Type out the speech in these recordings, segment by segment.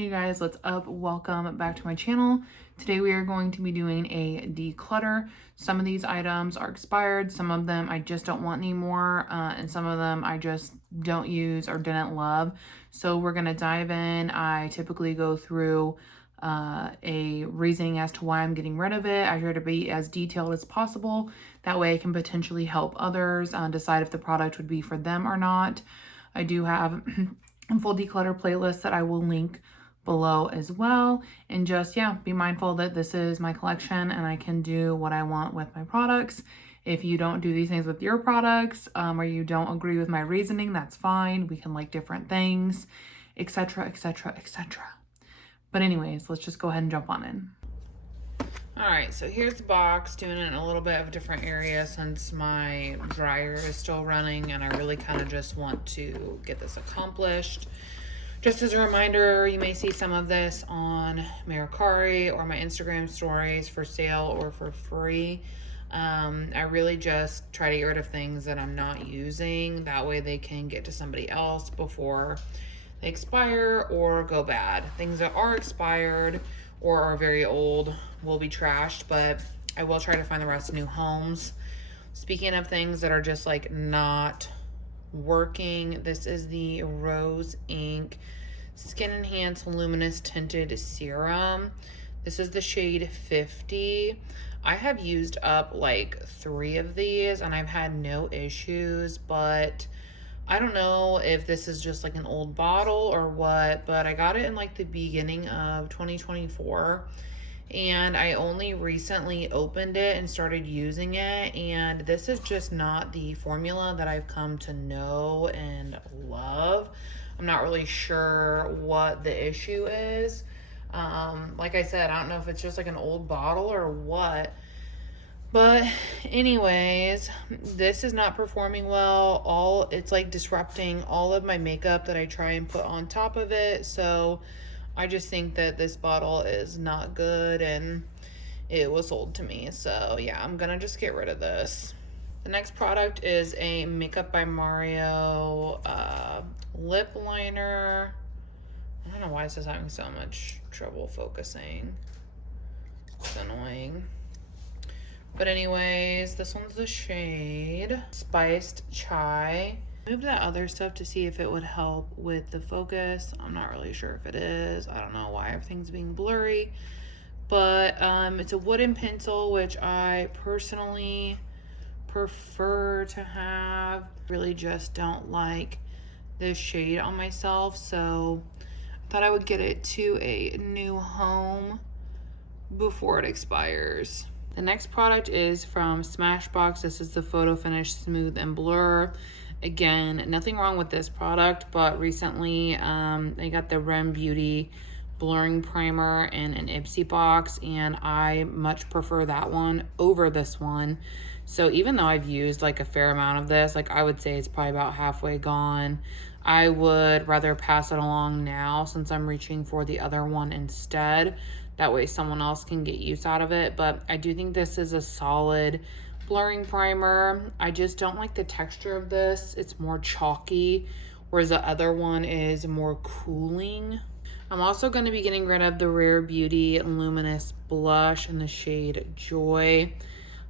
Hey guys, what's up? Welcome back to my channel. Today we are going to be doing a declutter. Some of these items are expired, some of them I just don't want anymore, and some of them I just don't use or didn't love. So we're gonna dive in. I typically go through a reasoning as to why I'm getting rid of it. I try to be as detailed as possible. That way I can potentially help others decide if the product would be for them or not. I do have a full declutter playlist that I will link below as well, and just be mindful that this is my collection and I can do what I want with my products. If you don't do these things with your products, or you don't agree with my reasoning, that's fine. We can like different things, etc, etc, etc. But anyways, let's just go ahead and jump on in. All right, so here's the box, doing it in a little bit of a different area since my dryer is still running and I really kind of just want to get this accomplished. Just as a reminder, you may see some of this on Mercari or my Instagram stories for sale or for free. I really just try to get rid of things that I'm not using. That way they can get to somebody else before they expire or go bad. Things that are expired or are very old will be trashed, but I will try to find the rest new homes. Speaking of things that are just like not working, this is the Rose Ink Skin Enhance Luminous Tinted Serum. This is the shade 50. I have used up like 3 of these and I've had no issues, but I don't know if this is just like an old bottle or what, but I got it in like the beginning of 2024 and I only recently opened it and started using it, and this is just not the formula that I've come to know and love. I'm not really sure what the issue is. Like I said, I don't know if it's just like an old bottle or what. But anyways, this is not performing well. It's like disrupting all of my makeup that I try and put on top of it. So I just think that this bottle is not good and it was sold to me. So yeah, I'm gonna just get rid of this. The next product is a Makeup by Mario lip liner. I don't know why this is having so much trouble focusing. It's annoying. But anyways, this one's the shade Spiced Chai. Move that other stuff to see if it would help with the focus. I'm not really sure if it is. I don't know why everything's being blurry. But it's a wooden pencil, which I personally prefer to have. Really just don't like this shade on myself, so I thought I would get it to a new home before it expires. The next product is from Smashbox. This is the Photo Finish Smooth and Blur. Again, nothing wrong with this product, but recently they got the Rem Beauty blurring primer in an Ipsy box, and I much prefer that one over this one. So even though I've used like a fair amount of this, like I would say it's probably about halfway gone, I would rather pass it along now since I'm reaching for the other one instead. That way someone else can get use out of it. But I do think this is a solid blurring primer. I just don't like the texture of this. It's more chalky, whereas the other one is more cooling. I'm also going to be getting rid of the Rare Beauty Luminous Blush in the shade Joy.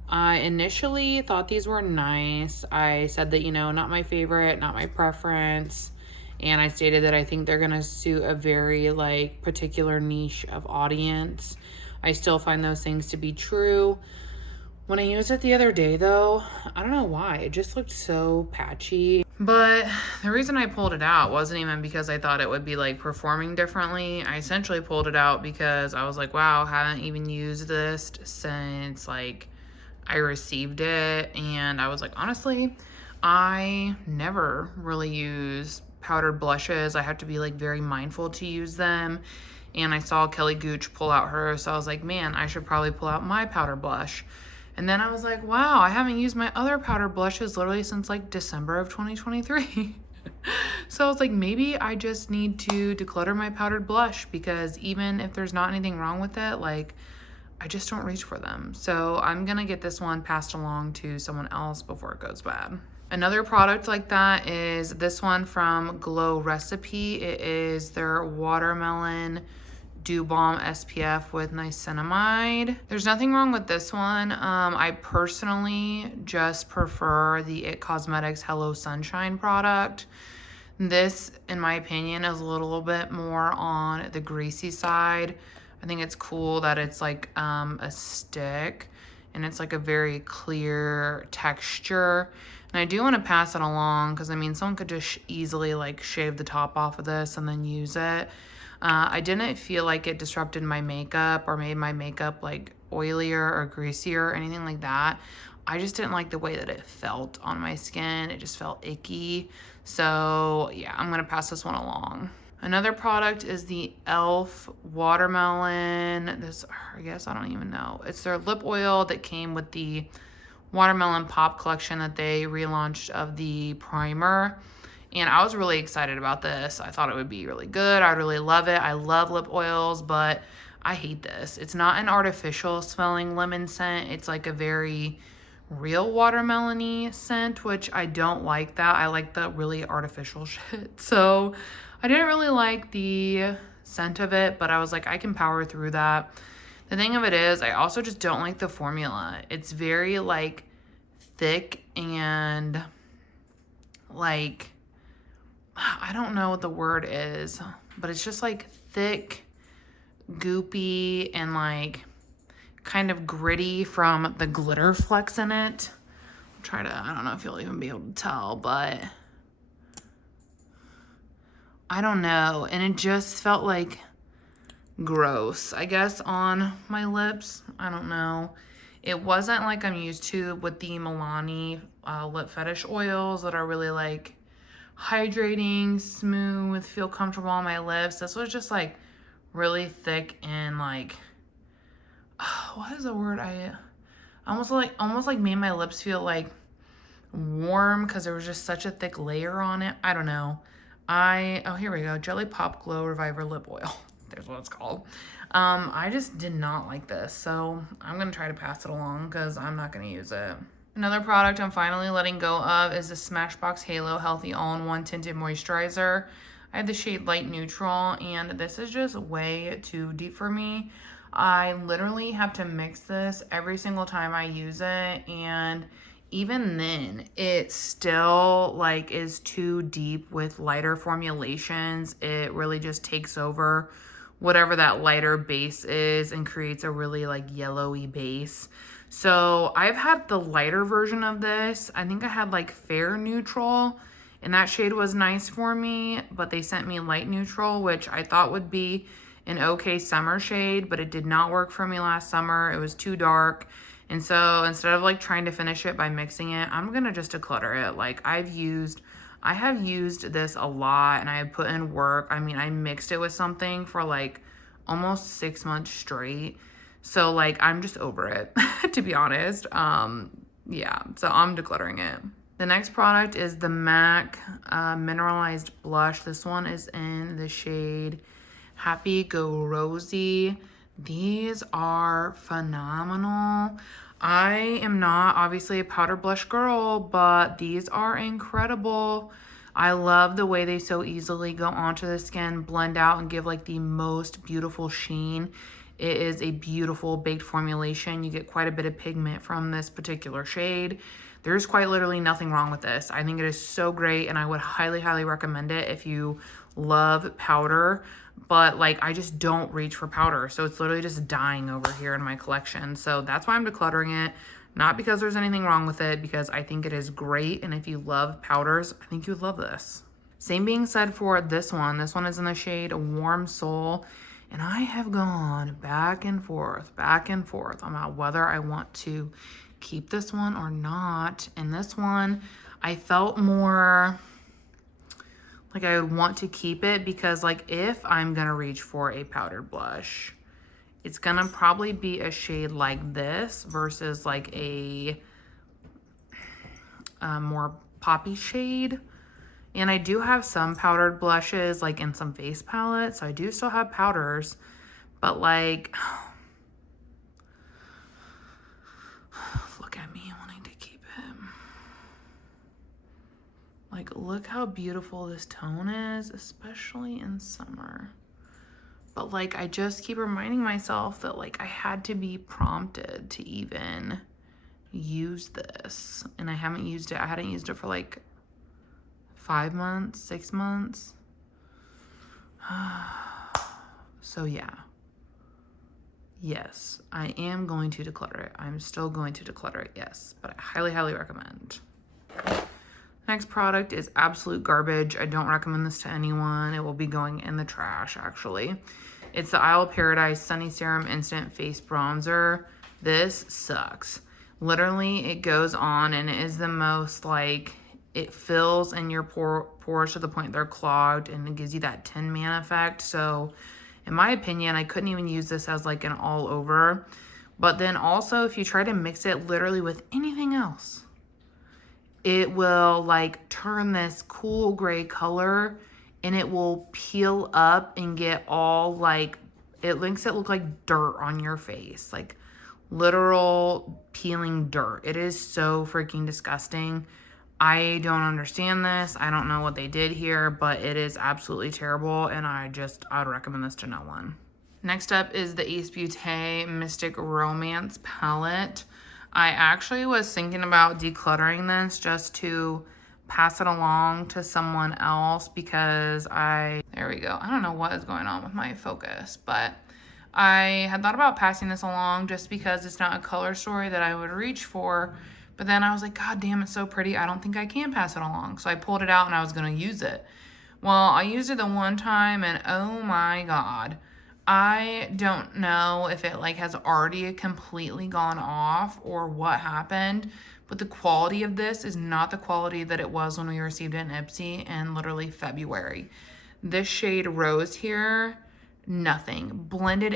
I initially thought these were nice. I said that, you know, not my favorite, not my preference. And I stated that I think they're gonna suit a very like particular niche of audience. I still find those things to be true. When I used it the other day though, I don't know why, it just looked so patchy. But the reason I pulled it out wasn't even because I thought it would be like performing differently. I essentially pulled it out because I was like, wow, haven't even used this since like I received it. And I was like, honestly, I never really use powdered blushes. I have to be like very mindful to use them. And I saw Kelly Gooch pull out hers, so I was like, man, I should probably pull out my powder blush. And then I was like, wow, I haven't used my other powder blushes literally since like December of 2023. So I was like, maybe I just need to declutter my powdered blush, because even if there's not anything wrong with it, like I just don't reach for them. So I'm gonna get this one passed along to someone else before it goes bad. Another product like that is this one from Glow Recipe. It is their Watermelon Dew Balm SPF with niacinamide. There's nothing wrong with this one. I personally just prefer the It Cosmetics Hello Sunshine product. This, in my opinion, is a little bit more on the greasy side. I think it's cool that it's like a stick and it's like a very clear texture. And I do want to pass it along because I mean, someone could just easily like shave the top off of this and then use it. I didn't feel like it disrupted my makeup or made my makeup like oilier or greasier or anything like that. I just didn't like the way that it felt on my skin. It just felt icky. So yeah, I'm gonna pass this one along. Another product is the e.l.f. Watermelon. This, I guess, I don't even know. It's their lip oil that came with the Watermelon Pop collection that they relaunched of the primer. And I was really excited about this. I thought it would be really good. I really love it. I love lip oils, but I hate this. It's not an artificial smelling lemon scent. It's like a very real watermelon-y scent, which I don't like that. I like the really artificial shit. So I didn't really like the scent of it, but I was like, I can power through that. The thing of it is, I also just don't like the formula. It's very like thick and like, I don't know what the word is, but it's just like thick, goopy, and like kind of gritty from the glitter flecks in it. I'll try to, I don't know if you'll even be able to tell, but I don't know. And it just felt like gross, I guess, on my lips. I don't know. It wasn't like I'm used to with the Milani lip fetish oils that are really like hydrating, smooth, feel comfortable on my lips. This was just like really thick and like, what is the word? I almost like made my lips feel like warm because there was just such a thick layer on it. I don't know. Oh, here we go. Jelly Pop Glow Reviver Lip Oil. There's what it's called. I just did not like this, so I'm gonna try to pass it along because I'm not gonna use it. Another product I'm finally letting go of is the Smashbox Halo Healthy All-in-One Tinted Moisturizer. I have the shade Light Neutral, and this is just way too deep for me. I literally have to mix this every single time I use it, and even then, it still like is too deep with lighter formulations. It really just takes over whatever that lighter base is and creates a really like yellowy base. So I've had the lighter version of this. I think I had like Fair Neutral, and that shade was nice for me, but they sent me Light Neutral, which I thought would be an okay summer shade, but it did not work for me last summer. It was too dark. And so instead of like trying to finish it by mixing it, I'm gonna just declutter it. Like I have used this a lot and I have put in work. I mean, I mixed it with something for like almost 6 months straight. So like, I'm just over it, to be honest. Yeah, so I'm decluttering it. The next product is the MAC Mineralized Blush. This one is in the shade Happy Go Rosy. These are phenomenal. I am not obviously a powder blush girl, but these are incredible. I love the way they so easily go onto the skin, blend out, and give like the most beautiful sheen. It is a beautiful baked formulation. You get quite a bit of pigment from this particular shade. There's quite literally nothing wrong with this. I think it is so great, and I would highly, highly recommend it if you love powder. But like, I just don't reach for powder. So it's literally just dying over here in my collection. So that's why I'm decluttering it. Not because there's anything wrong with it, because I think it is great. And if you love powders, I think you would love this. Same being said for this one. This one is in the shade Warm Soul. And I have gone back and forth about whether I want to keep this one or not. And this one, I felt more like I would want to keep it because like if I'm gonna reach for a powdered blush, it's gonna probably be a shade like this versus like a more poppy shade. And I do have some powdered blushes like in some face palettes. So I do still have powders, but like, look at me wanting to keep it. Like, look how beautiful this tone is, especially in summer. But like, I just keep reminding myself that like I had to be prompted to even use this. And I haven't used it. I hadn't used it for like 5 months, 6 months. So yeah. Yes, I am going to declutter it. I'm still going to declutter it, yes. But I highly, highly recommend. Next product is absolute garbage. I don't recommend this to anyone. It will be going in the trash, actually. It's the Isle of Paradise Sunny Serum Instant Face Bronzer. This sucks. Literally, it goes on and it is the most like, it fills in your pores to the point they're clogged and it gives you that Tin Man effect. So in my opinion, I couldn't even use this as like an all over. But then also, if you try to mix it literally with anything else, it will like turn this cool gray color and it will peel up and get all like, it makes it look like dirt on your face, like literal peeling dirt. It is so freaking disgusting. I don't understand this. I don't know what they did here, but it is absolutely terrible and I'd recommend this to no one. Next up is the Ace Beauté Mystic Romance palette. I actually was thinking about decluttering this just to pass it along to someone else because there we go. I don't know what is going on with my focus, but I had thought about passing this along just because it's not a color story that I would reach for. But then I was like, God damn, it's so pretty. I don't think I can pass it along. So I pulled it out and I was going to use it. Well, I used it the one time and oh my God. I don't know if it like has already completely gone off or what happened, but the quality of this is not the quality that it was when we received it in Ipsy in literally February. This shade Rose here, nothing. Blended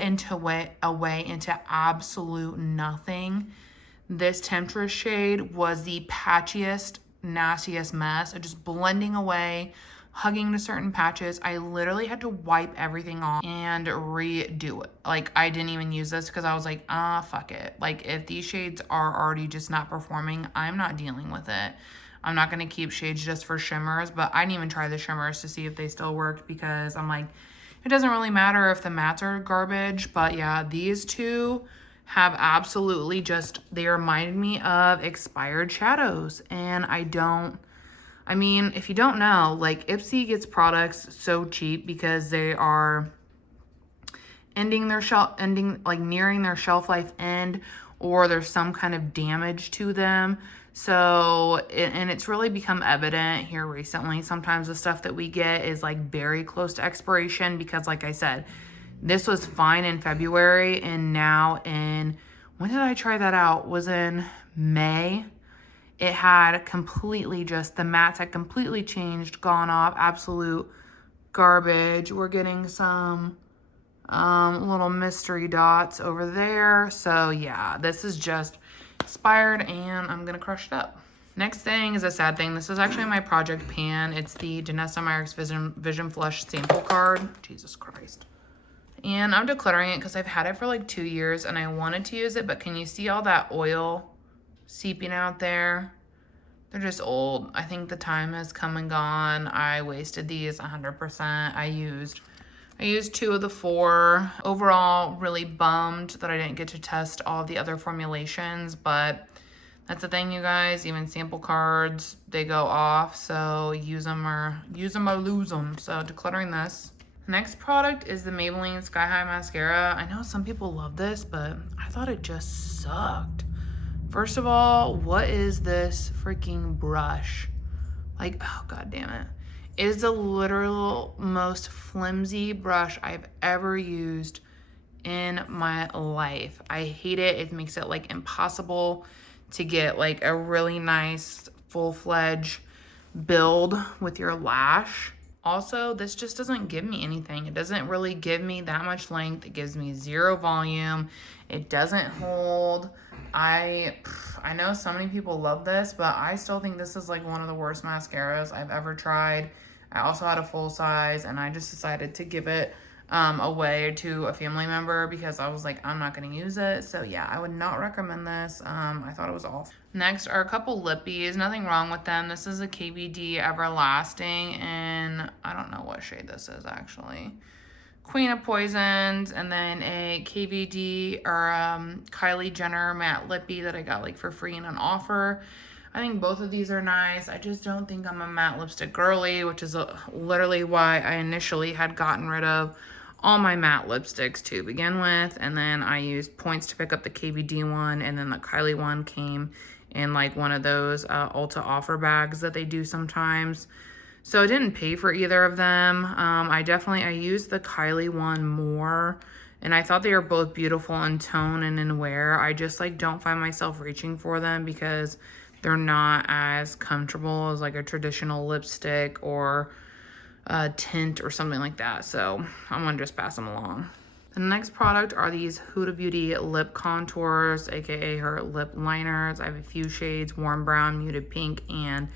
away into absolute nothing. This Temptress shade was the patchiest, nastiest mess. Just blending away, hugging to certain patches. I literally had to wipe everything off and redo it. Like, I didn't even use this because I was like, fuck it. Like, if these shades are already just not performing, I'm not dealing with it. I'm not going to keep shades just for shimmers, but I didn't even try the shimmers to see if they still worked because I'm like, it doesn't really matter if the mattes are garbage. But yeah, these two have absolutely they remind me of expired shadows. And I mean, if you don't know, like Ipsy gets products so cheap because they are nearing their shelf life end, or there's some kind of damage to them. So, and it's really become evident here recently. Sometimes the stuff that we get is like very close to expiration because like I said, this was fine in February and now when did I try that out? Was in May. It had completely the mattes had completely changed, gone off, absolute garbage. We're getting some little mystery dots over there. So yeah, this is just expired and I'm gonna crush it up. Next thing is a sad thing. This is actually my project pan. It's the Danessa Myricks Vision Flush sample card. Jesus Christ. And I'm decluttering it because I've had it for like 2 years and I wanted to use it, but can you see all that oil seeping out there? They're just old. I think the time has come and gone. I wasted these 100%. I used 2 of the 4. Overall, really bummed that I didn't get to test all the other formulations, but that's the thing, you guys. Even sample cards, they go off, so use them or lose them. So decluttering this. Next product is the Maybelline Sky High Mascara. I know some people love this, but I thought it just sucked. First of all, what is this freaking brush? Like, oh, God damn it. It is the literal most flimsy brush I've ever used in my life. I hate it. It makes it like impossible to get like a really nice full-fledged build with your lash. Also, this just doesn't give me anything. It doesn't really give me that much length. It gives me 0 volume. It doesn't hold. I know so many people love this, but I still think this is like one of the worst mascaras I've ever tried. I also had a full size and I just decided to give it away to a family member because I was like, I'm not going to use it. So yeah, I would not recommend this. I thought it was awful. Next are a couple lippies. Nothing wrong with them. This is a KVD Everlasting, and I don't know what shade this is actually. Queen of Poisons, and then a KVD or Kylie Jenner matte lippy that I got like for free and on offer. I think both of these are nice. I just don't think I'm a matte lipstick girly, which is literally why I initially had gotten rid of all my matte lipsticks to begin with. And then I used points to pick up the KVD one, and then the Kylie one came in like one of those Ulta offer bags that they do sometimes. So I didn't pay for either of them. I used the Kylie one more, and I thought they were both beautiful in tone and in wear. I just like don't find myself reaching for them because they're not as comfortable as like a traditional lipstick or a tint or something like that. So I'm gonna just pass them along. The next product are these Huda Beauty lip contours, aka her lip liners. I have a few shades: warm brown, muted pink, and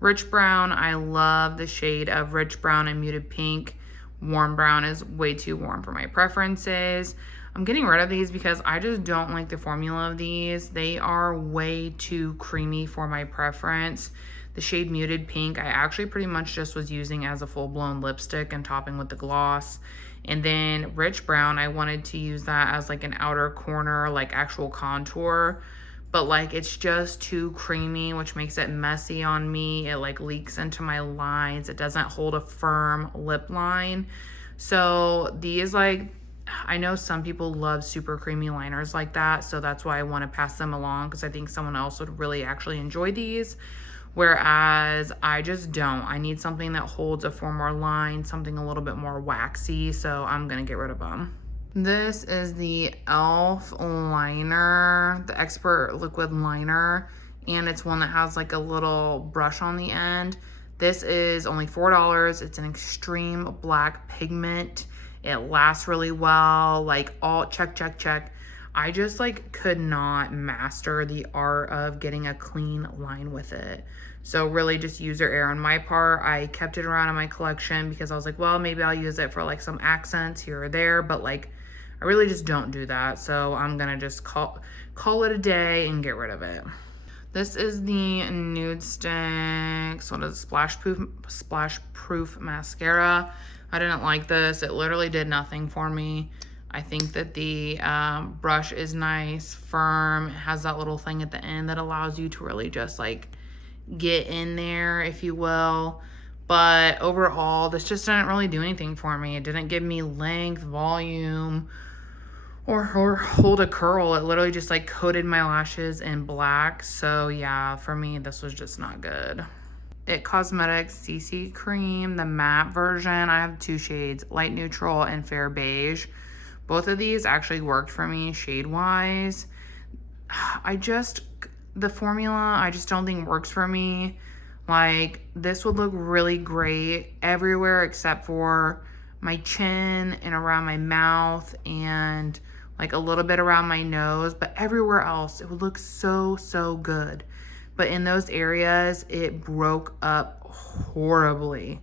rich brown. I love the shade of rich brown and muted pink. Warm brown is way too warm for my preferences. I'm getting rid of these because I just don't like the formula of these. They are way too creamy for my preference. The shade muted pink, I actually pretty much just was using as a full-blown lipstick and topping with the gloss. And then rich brown, I wanted to use that as like an outer corner, like actual contour. But like it's just too creamy, which makes it messy on me. It like leaks into my lines. It doesn't hold a firm lip line. So these, like, I know some people love super creamy liners like that, so that's why I want to pass them along, because I think someone else would really actually enjoy these, whereas I just don't. I need something that holds a firmer line, something a little bit more waxy, so I'm gonna get rid of them. This is the e.l.f. liner, the Expert Liquid Liner, and it's one that has like a little brush on the end. This is only $4. It's an extreme black pigment. It lasts really well, like all check, check, check. I just like could not master the art of getting a clean line with it. So really just user error on my part. I kept it around in my collection because I was like, well, maybe I'll use it for like some accents here or there, but like I really just don't do that. So I'm gonna just call it a day and get rid of it. This is the Nude Sticks, what is it, splash proof mascara. I didn't like this. It literally did nothing for me. I think that the brush is nice, firm. It has that little thing at the end that allows you to really just like get in there, if you will. But overall, this just didn't really do anything for me. It didn't give me length, volume, or hold a curl. It literally just like coated my lashes in black. So yeah, for me, this was just not good. It Cosmetics CC Cream, the matte version. I have two shades, light neutral and fair beige. Both of these actually worked for me shade wise. The formula, I just don't think works for me. Like, this would look really great everywhere except for my chin and around my mouth and like a little bit around my nose, but everywhere else it would look so, so good. But in those areas, it broke up horribly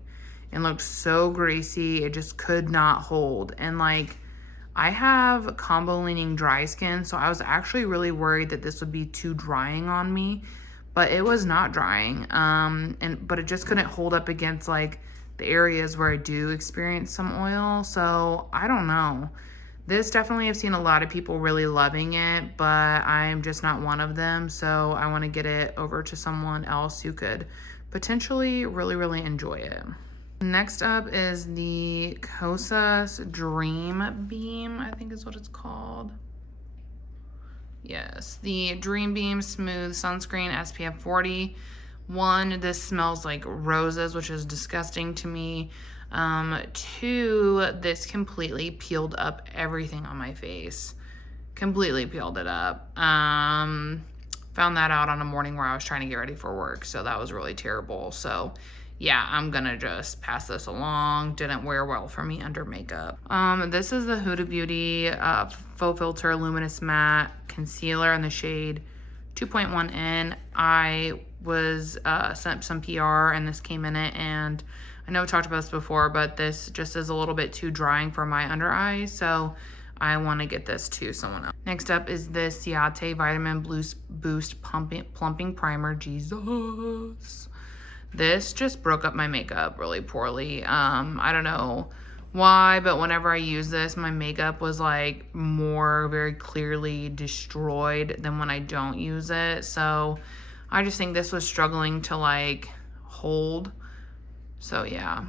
and looked so greasy. It just could not hold. And like, I have combo leaning dry skin, so I was actually really worried that this would be too drying on me, but it was not drying. But it just couldn't hold up against like the areas where I do experience some oil. So I don't know. This definitely, I've seen a lot of people really loving it, but I'm just not one of them. So I want to get it over to someone else who could potentially really, really enjoy it. Next up is the Kosas Dream Beam, I think is what it's called. Yes, the Dream Beam Smooth Sunscreen SPF 40. One, this smells like roses, which is disgusting to me. Two, this completely peeled up everything on my face. Completely peeled it up. Found that out on a morning where I was trying to get ready for work, so that was really terrible. So yeah, I'm gonna just pass this along. Didn't wear well for me under makeup. This is the Huda Beauty Faux Filter Luminous Matte Concealer in the shade 2.1N. I was sent some PR and this came in it, and I know I talked about this before, but this just is a little bit too drying for my under eyes, so I want to get this to someone else. Next up is this Ciate Vitamin Boost Plumping Primer. Jesus. This just broke up my makeup really poorly. I don't know why, but whenever I use this, my makeup was like more very clearly destroyed than when I don't use it. So I just think this was struggling to like hold. So yeah,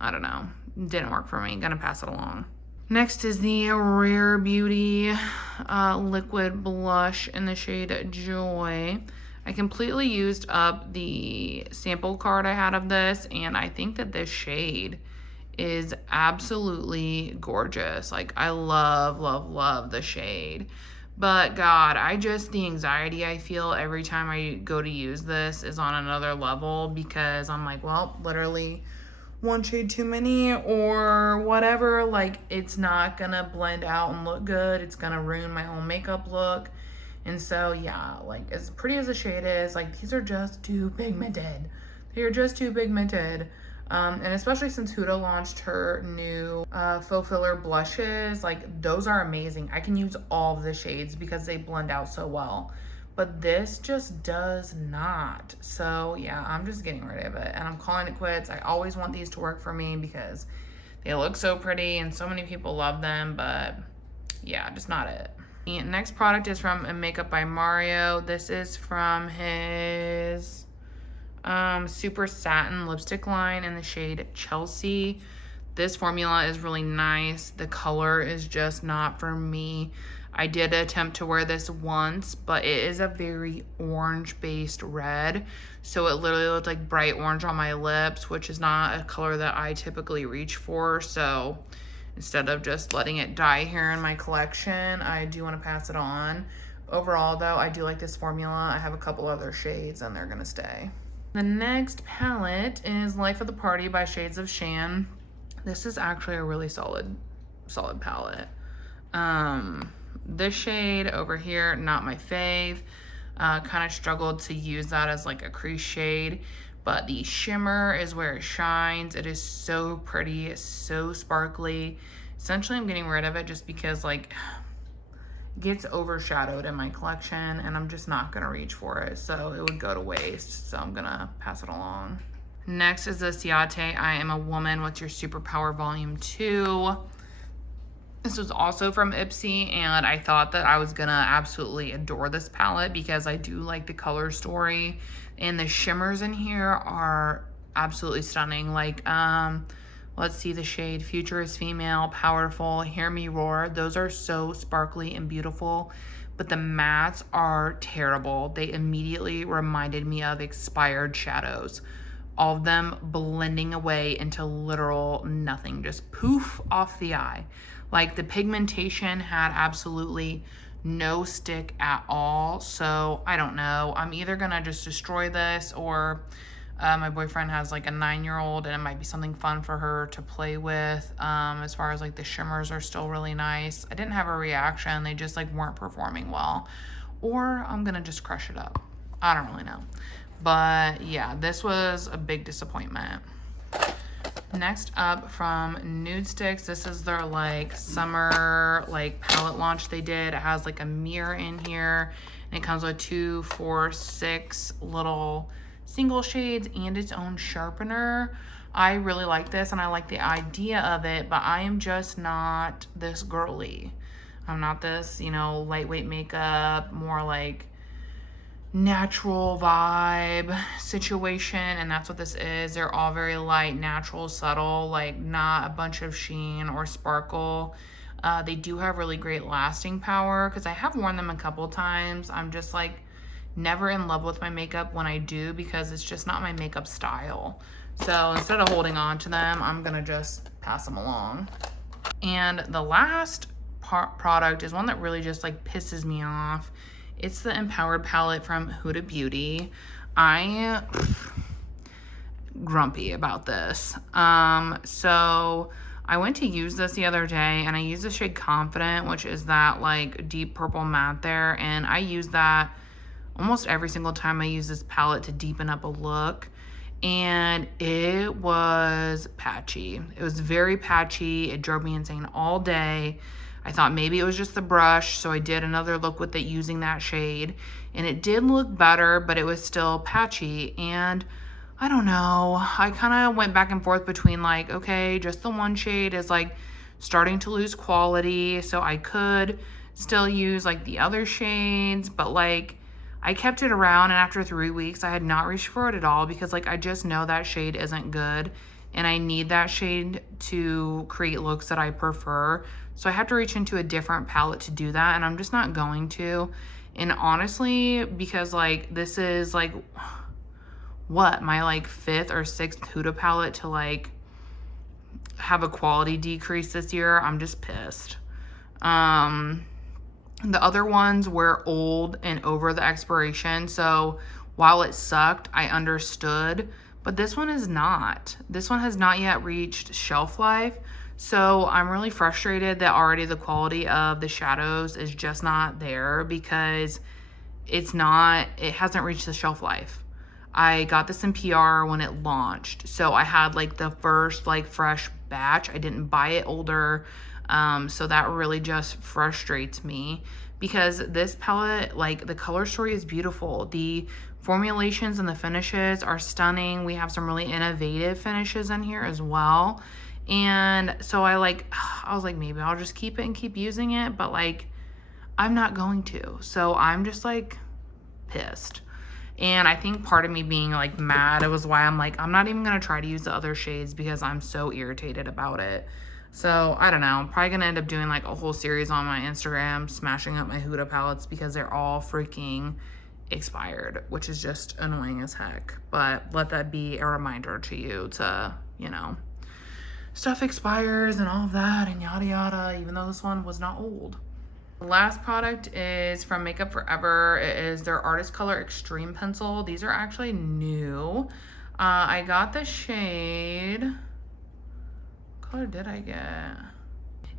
I don't know. Didn't work for me. Gonna pass it along. Next is the Rare Beauty liquid blush in the shade Joy. I completely used up the sample card I had of this, and I think that this shade is absolutely gorgeous. Like, I love, love, love the shade. But God, the anxiety I feel every time I go to use this is on another level, because I'm like, well, literally one shade too many or whatever. Like, it's not gonna blend out and look good. It's gonna ruin my whole makeup look. And so, yeah, like, as pretty as the shade is, like, these are just too pigmented. They are just too pigmented. And especially since Huda launched her new faux filler blushes, like, those are amazing. I can use all of the shades because they blend out so well. But this just does not. So, yeah, I'm just getting rid of it. And I'm calling it quits. I always want these to work for me because they look so pretty and so many people love them. But, yeah, just not it. The next product is from Makeup by Mario. This is from his Super Satin lipstick line in the shade Chelsea. This formula is really nice. The color is just not for me. I did attempt to wear this once, but it is a very orange-based red. So it literally looked like bright orange on my lips, which is not a color that I typically reach for. So instead of just letting it die here in my collection, I do want to pass it on. Overall, though, I do like this formula. I have a couple other shades, and they're going to stay. The next palette is Life of the Party by Shades of Shan. This is actually a really solid palette. This shade over here, not my fave. Kind of struggled to use that as like a crease shade, but the shimmer is where it shines. It is so pretty, it's so sparkly. Essentially, I'm getting rid of it just because like it gets overshadowed in my collection and I'm just not gonna reach for it. So it would go to waste. So I'm gonna pass it along. Next is the Ciate I Am a Woman What's Your Superpower Volume 2. This was also from Ipsy, and I thought that I was gonna absolutely adore this palette because I do like the color story, and the shimmers in here are absolutely stunning. Like, let's see the shade Future is Female, Powerful, Hear Me Roar. Those are so sparkly and beautiful, but the mattes are terrible. They immediately reminded me of expired shadows. All of them blending away into literal nothing, just poof off the eye. Like, the pigmentation had absolutely no stick at all. So I don't know. I'm either gonna just destroy this, or my boyfriend has like a 9-year-old and it might be something fun for her to play with. As far as like the shimmers are still really nice. I didn't have a reaction. They just like weren't performing well. Or I'm gonna just crush it up. I don't really know. But yeah, this was a big disappointment. Next up from Nude Sticks, this is their like summer like palette launch they did. It has like a mirror in here, and it comes with 2, 4, 6 little single shades and its own sharpener. I really like this and I like the idea of it, but I am just not this girly. I'm not this, you know, lightweight makeup, more like natural vibe situation, and that's what this is. They're all very light, natural, subtle, like not a bunch of sheen or sparkle. They do have really great lasting power because I have worn them a couple times. I'm just like never in love with my makeup when I do because it's just not my makeup style. So instead of holding on to them, I'm gonna just pass them along. And the last product is one that really just like pisses me off. It's the Empowered palette from Huda Beauty. I grumpy about this. So I went to use this the other day and I used the shade Confident, which is that like deep purple matte there. And I use that almost every single time I use this palette to deepen up a look. and it was patchy. It was very patchy. It drove me insane all day. I thought maybe it was just the brush, so I did another look with it using that shade, and it did look better, but it was still patchy. And I don't know, I kind of went back and forth between like, okay, just the one shade is like starting to lose quality, so I could still use like the other shades, but like I kept it around, and after 3 weeks I had not reached for it at all because like I just know that shade isn't good and I need that shade to create looks that I prefer. So I have to reach into a different palette to do that, and I'm just not going to. And honestly, because like this is like what, my like 5th or 6th Huda palette to like have a quality decrease this year, I'm just pissed. The other ones were old and over the expiration, so while it sucked, I understood, but this one is not. This one has not yet reached shelf life, so I'm really frustrated that already the quality of the shadows is just not there because it hasn't reached the shelf life. I got this in PR when it launched, so I had like the first like fresh batch. I didn't buy it older. So that really just frustrates me because this palette, like the color story is beautiful. The formulations and the finishes are stunning. We have some really innovative finishes in here as well. And so I was like, maybe I'll just keep it and keep using it, but like, I'm not going to. So I'm just like pissed. And I think part of me being like mad, it was why I'm like, I'm not even going to try to use the other shades because I'm so irritated about it. So I don't know, I'm probably gonna end up doing like a whole series on my Instagram, smashing up my Huda palettes because they're all freaking expired, which is just annoying as heck. But let that be a reminder to you to, you know, stuff expires and all of that and yada yada, even though this one was not old. The last product is from Makeup Forever. It is their Artist Color Extreme Pencil. These are actually new. I got the shade, what did I get?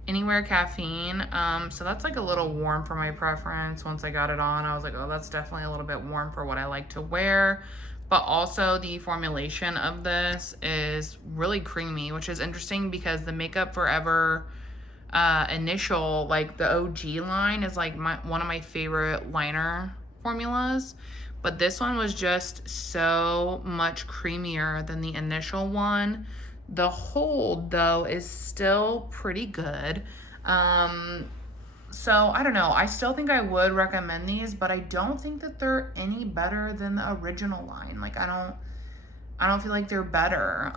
Anywhere Caffeine. So that's like a little warm for my preference. Once I got it on, I was like, oh, that's definitely a little bit warm for what I like to wear. But also the formulation of this is really creamy, which is interesting because the Makeup Forever initial, like the OG line is like one of my favorite liner formulas. But this one was just so much creamier than the initial one. The hold though is still pretty good. So I don't know, I still think I would recommend these, but I don't think that they're any better than the original line. Like I don't feel like they're better.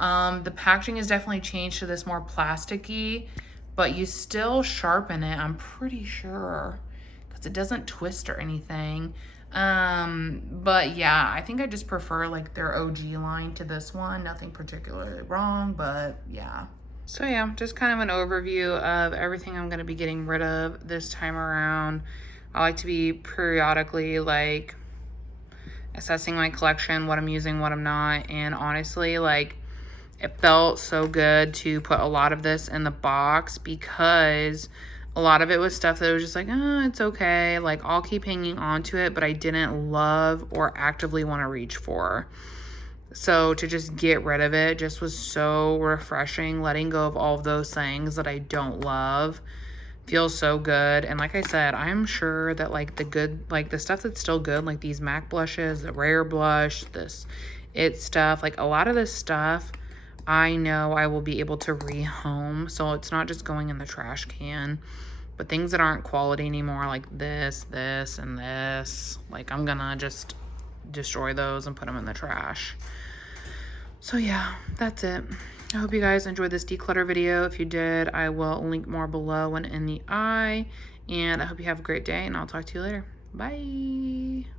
The packaging has definitely changed to this more plasticky, but you still sharpen it, I'm pretty sure, because it doesn't twist or anything. But yeah, I think I just prefer like their OG line to this one. Nothing particularly wrong, but yeah. So yeah, just kind of an overview of everything I'm going to be getting rid of this time around. I like to be periodically like assessing my collection, what I'm using, what I'm not, and honestly, like it felt so good to put a lot of this in the box because a lot of it was stuff that was just like, oh, it's okay. Like I'll keep hanging on to it, but I didn't love or actively want to reach for. So to just get rid of it just was so refreshing. Letting go of all of those things that I don't love feels so good. And like I said, I'm sure that like the stuff that's still good, like these MAC blushes, the Rare blush, this It stuff, like a lot of this stuff, I know I will be able to rehome, so it's not just going in the trash can. But things that aren't quality anymore, like this, and this, like I'm gonna just destroy those and put them in the trash. So yeah, that's it. I hope you guys enjoyed this declutter video. If you did, I will link more below and in the eye. And I hope you have a great day, and I'll talk to you later. Bye.